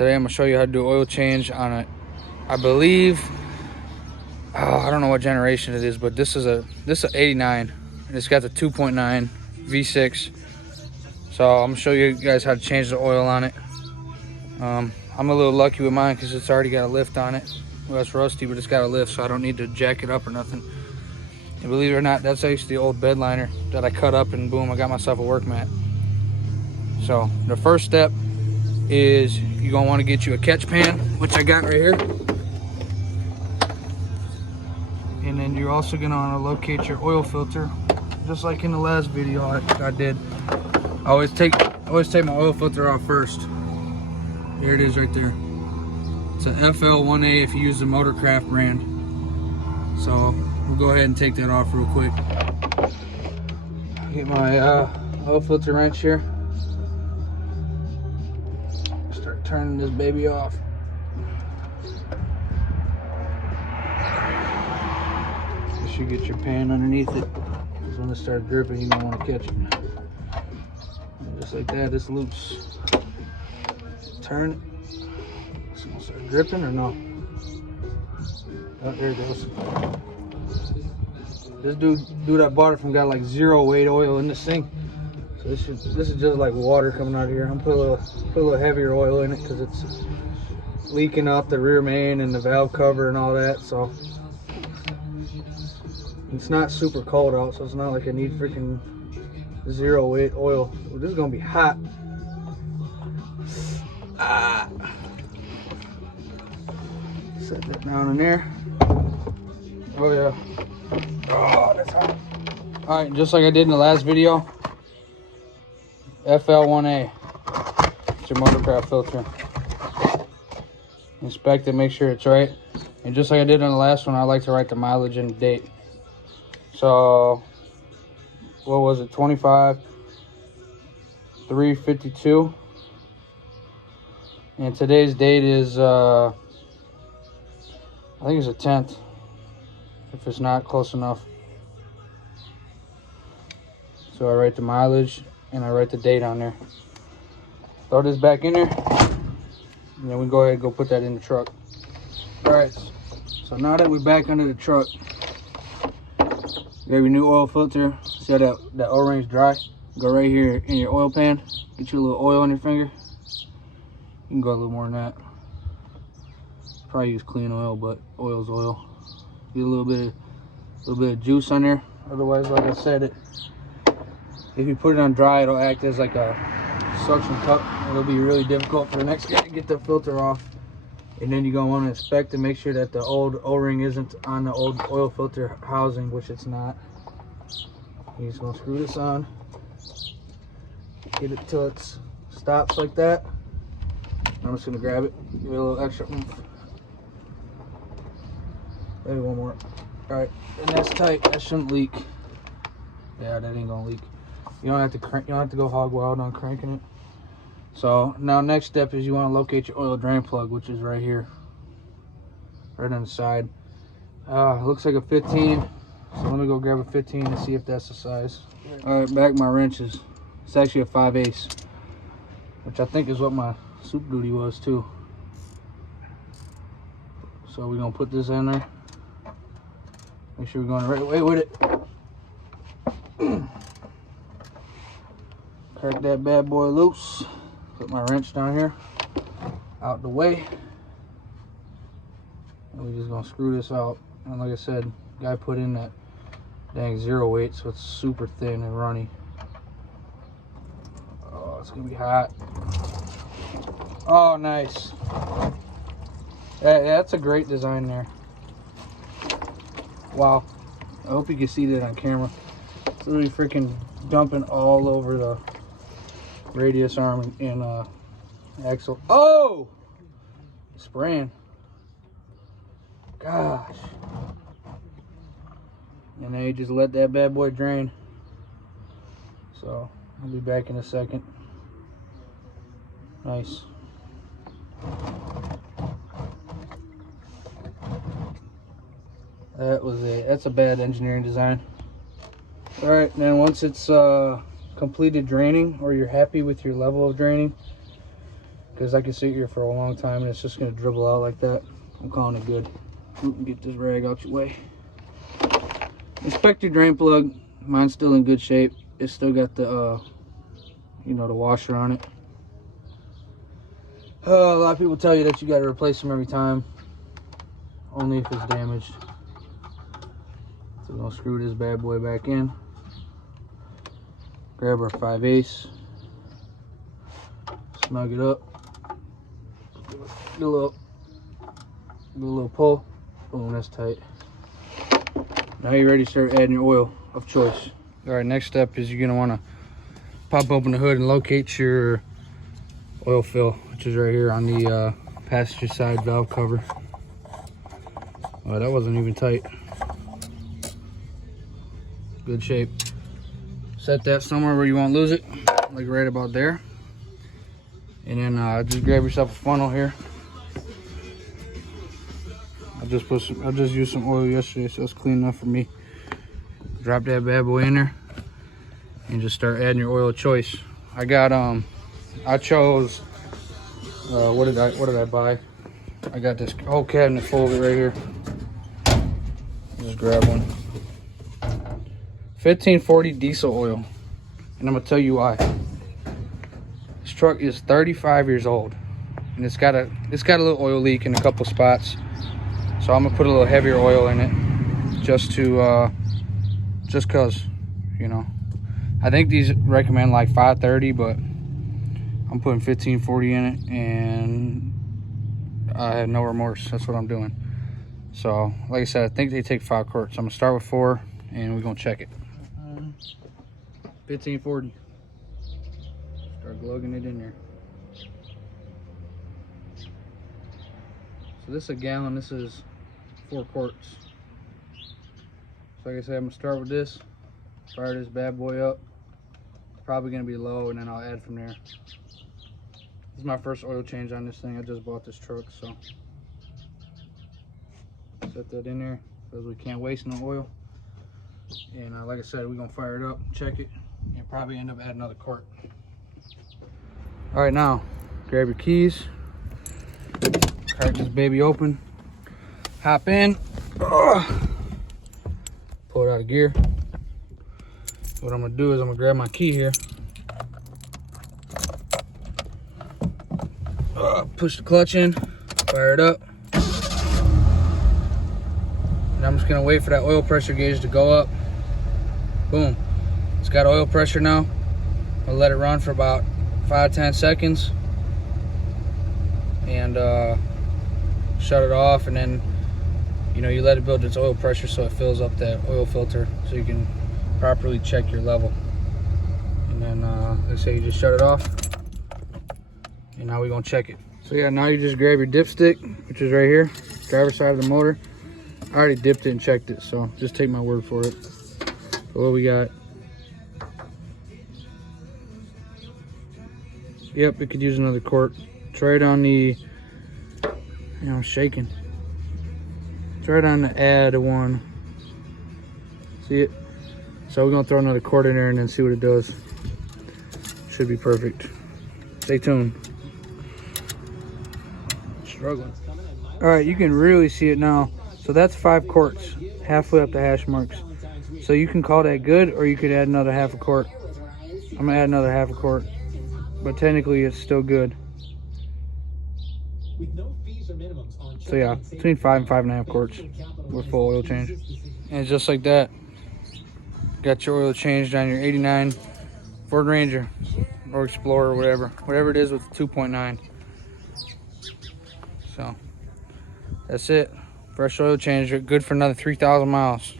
Today I'm gonna show you how to do oil change on it. I believe, I don't know what generation it is, but this is a 89, and it's got the 2.9 V6. So I'm gonna show you guys how to change the oil on it. I'm a little lucky with mine because it's already got a lift on it. Well, it's rusty, but it's got a lift, so I don't need to jack it up or nothing. And believe it or not, that's actually the old bed liner that I cut up, and boom, I got myself a work mat. So the first step is you're gonna want to get you a catch pan, which I got right here. And then you're also gonna want to locate your oil filter, just like in the last video I did. I always take my oil filter off first. There it is right there. It's a FL1A if you use the Motorcraft brand. So we'll go ahead and take that off real quick. Get my oil filter wrench here. Start turning this baby off. You should get your pan underneath it, because when it starts dripping, you don't want to catch it. And just like that, it's loose. Turn it. It's gonna start dripping or no? Oh, there it goes. This dude I bought it from got like 0 weight oil in the sink. So this is just like water coming out of here. I'm gonna put a little heavier oil in it because it's leaking out the rear main and the valve cover and all that. So it's not super cold out, so it's not like I need freaking 0 weight oil. This is gonna be hot. Set that down in there. Oh yeah. Oh, that's hot. All right, just like I did in the last video, FL1A. It's your Motorcraft filter. Inspect it, make sure it's right. And just like I did on the last one, I like to write the mileage and the date. So, what was it? 25/3/52. And today's date is, I think it's the 10th. If it's not close enough. So I write the mileage and I write the date on there. Throw this back in there, and then we go ahead and go put that in the truck. All right, so now that we're back under the truck, you have your new oil filter. See how that O-ring's dry? Go right here in your oil pan, get you a little oil on your finger. You can go a little more than that. Probably use clean oil, but oil's oil. Get a little bit of juice on there. Otherwise, like I said, if you put it on dry, it'll act as like a suction cup. It'll be really difficult for the next guy to get the filter off. And then you're gonna want to inspect to make sure that the old O-ring isn't on the old oil filter housing, which it's not. You're just gonna screw this on, get it till it stops like that. I'm just gonna grab it, give it a little extra oomph. Maybe one more. All right, and that's tight. That shouldn't leak. Yeah, that ain't gonna leak. You don't have to crank. You don't have to go hog wild on cranking it. So now, next step is you want to locate your oil drain plug, which is right here, right on the side. Looks like a 15. So let me go grab a 15 and see if that's the size. All right, back my wrenches. It's actually a 5/8, which I think is what my Super Duty was too. So we're gonna put this in there. Make sure we're going the right way with it. Crack that bad boy loose. Put my wrench down here, out the way. And we're just gonna screw this out. And like I said, guy put in that dang 0 weight, so it's super thin and runny. Oh, it's gonna be hot. Oh, nice. That's a great design there. Wow, I hope you can see that on camera. It's really freaking dumping all over the radius arm and axle. Oh! Spraying. Gosh. And then you just let that bad boy drain. So, I'll be back in a second. Nice. That's a bad engineering design. All right, then once it's completed draining, or you're happy with your level of draining, because I can sit here for a long time and it's just gonna dribble out like that. I'm calling it good. Get this rag out your way. Inspect your drain plug. Mine's still in good shape. It's still got the you know, the washer on it. A lot of people tell you that you got to replace them every time, only if it's damaged. So we're gonna screw this bad boy back in. Grab our 5/8, snug it up, do a little pull. Boom, that's tight. Now you're ready to start adding your oil of choice. All right, next step is you're gonna want to pop open the hood and locate your oil fill, which is right here on the passenger side valve cover. Oh, that wasn't even tight. Good shape. Set that somewhere where you won't lose it, like right about there. And then just grab yourself a funnel here. I just used some oil yesterday, so it's clean enough for me. Drop that bad boy in there and just start adding your oil of choice. I got I chose what did I buy? I got this whole cabinet full of it right here. Just grab one. 1540 diesel oil, and I'm gonna tell you why. This truck is 35 years old, and it's got a little oil leak in a couple spots. So I'm gonna put a little heavier oil in it, just cause, you know. I think these recommend like 530, but I'm putting 1540 in it, and I have no remorse. That's what I'm doing. So, like I said, I think they take 5 quarts. I'm gonna start with 4, and we're gonna check it. 1540. Start glugging it in there. So this is a gallon. This is 4 quarts. So like I said, I'm gonna start with this. Fire this bad boy up. Probably gonna be low, and then I'll add from there. This is my first oil change on this thing. I just bought this truck, so set that in there because we can't waste no oil. And like I said, we're gonna fire it up, check it, and probably end up adding another quart. All right, now grab your keys, crack this baby open, hop in, pull it out of gear. What I'm gonna do is I'm gonna grab my key here, push the clutch in, fire it up, and I'm just gonna wait for that oil pressure gauge to go up. Boom, it's got oil pressure now. I'll let it run for about 5-10 seconds and shut it off, and then you know, you let it build its oil pressure so it fills up that oil filter so you can properly check your level. And then let's say you just shut it off, and now we're gonna check it. So yeah, now you just grab your dipstick, which is right here, driver's side of the motor. I already dipped it and checked it, so just take my word for it. So what we got? Yep, it could use another quart. Try it on the, you know, shaking. Try it on the add one. See it? So we're gonna throw another quart in there and then see what it does. Should be perfect. Stay tuned. Struggling. All right, you can really see it now. So that's 5 quarts, halfway up the hash marks. So you can call that good, or you could add another half a quart. I'm gonna add another half a quart, but technically it's still good. So yeah, between 5 and 5.5 quarts with full oil change. And just like that, got your oil changed on your 89 Ford Ranger or Explorer, whatever it is with the 2.9. So that's it. Fresh oil change, good for another 3,000 miles.